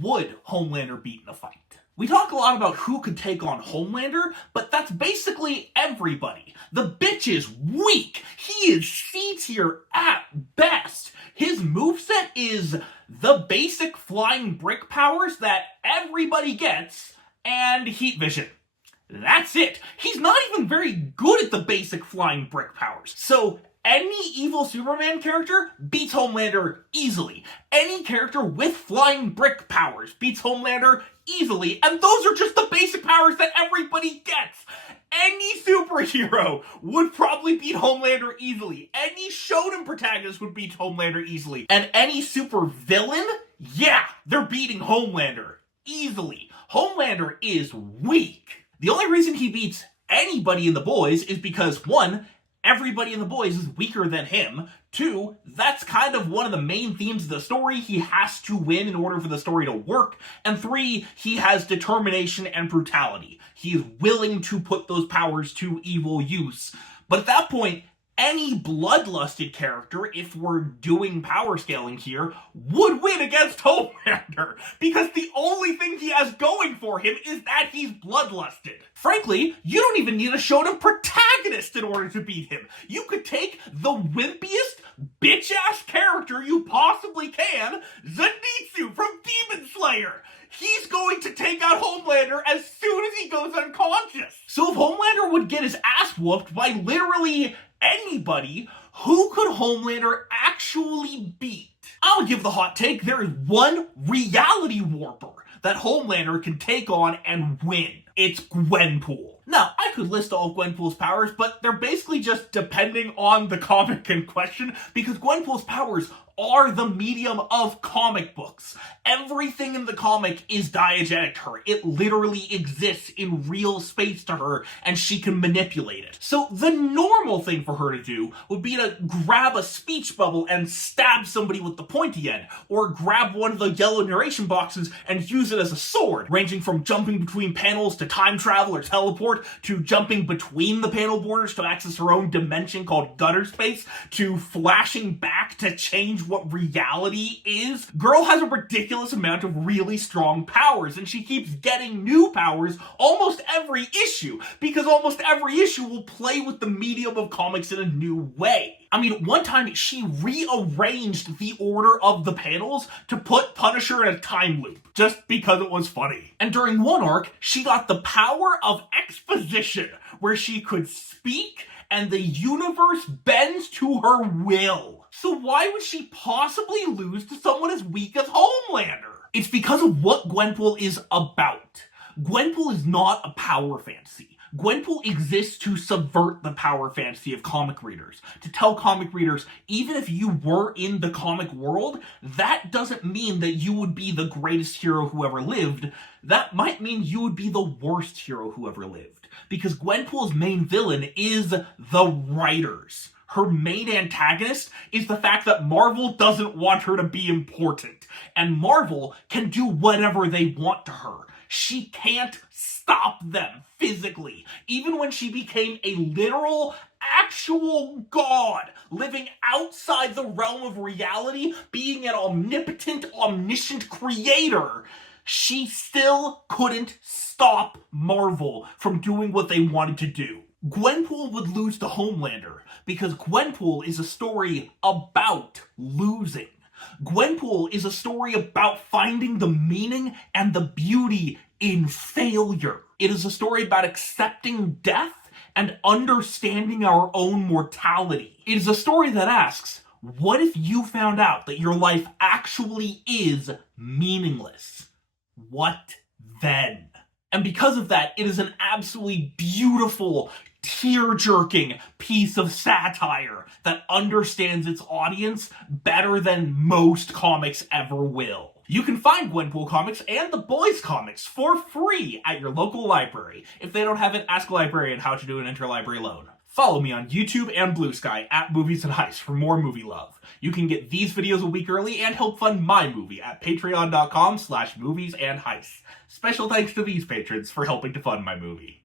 would Homelander beat in a fight? We talk a lot about who could take on Homelander, but that's basically everybody. The bitch is weak. He is C-tier at best. His moveset is the basic flying brick powers that everybody gets, and heat vision. That's it. He's not even very good at the basic flying brick powers. So any evil Superman character beats Homelander easily. Any character with flying brick powers beats Homelander easily. And those are just the basic powers that everybody gets. Any superhero would probably beat Homelander easily. Any shonen protagonist would beat Homelander easily. And any super villain, yeah, they're beating Homelander easily. Homelander is weak. The only reason he beats anybody in The Boys is because, one, everybody in The Boys is weaker than him. Two, that's kind of one of the main themes of the story. He has to win in order for the story to work. And three, he has determination and brutality. He is willing to put those powers to evil use. But at that point, any bloodlusted character, if we're doing power scaling here, would win against Homelander, because the only thing he has going for him is that he's bloodlusted. Frankly, you don't even need a shonen protagonist in order to beat him. You could take the wimpiest, bitch-ass character you possibly can, Zenitsu from Demon Slayer. He's going to take out Homelander as soon as he goes unconscious. So if Homelander would get his ass whooped by literally anybody, who could Homelander actually beat? I'll give the hot take. There is one reality warper that Homelander can take on and win. It's Gwenpool. Now, I could list all of Gwenpool's powers, but they're basically just depending on the comic in question, because Gwenpool's powers are the medium of comic books. Everything in the comic is diegetic to her. It literally exists in real space to her, and she can manipulate it. So the normal thing for her to do would be to grab a speech bubble and stab somebody with the pointy end, or grab one of the yellow narration boxes and use it as a sword, ranging from jumping between panels to time travel or teleport, to jumping between the panel borders to access her own dimension called gutter space, to flashing back to change what reality is. Girl has a ridiculous amount of really strong powers, and she keeps getting new powers almost every issue, because almost every issue will play with the medium of comics in a new way. I mean, one time she rearranged the order of the panels to put Punisher in a time loop, just because it was funny. And during one arc, she got the power of exposition, where she could speak and the universe bends to her will. So why would she possibly lose to someone as weak as Homelander? It's because of what Gwenpool is about. Gwenpool is not a power fantasy. Gwenpool exists to subvert the power fantasy of comic readers. To tell comic readers, even if you were in the comic world, that doesn't mean that you would be the greatest hero who ever lived. That might mean you would be the worst hero who ever lived. Because Gwenpool's main villain is the writers. Her main antagonist is the fact that Marvel doesn't want her to be important. And Marvel can do whatever they want to her. She can't stop them physically. Even when she became a literal, actual god, living outside the realm of reality, being an omnipotent, omniscient creator, she still couldn't stop Marvel from doing what they wanted to do. Gwenpool would lose to Homelander because Gwenpool is a story about losing. Gwenpool is a story about finding the meaning and the beauty in failure. It is a story about accepting death and understanding our own mortality. It is a story that asks, what if you found out that your life actually is meaningless? What then? And because of that, it is an absolutely beautiful, tear-jerking piece of satire that understands its audience better than most comics ever will. You can find Gwenpool comics and The Boys comics for free at your local library. If they don't have it, ask a librarian how to do an interlibrary loan. Follow me on YouTube and Blue Sky at Movies and Heist for more movie love. You can get these videos a week early and help fund my movie at patreon.com/moviesandheist. Special thanks to these patrons for helping to fund my movie.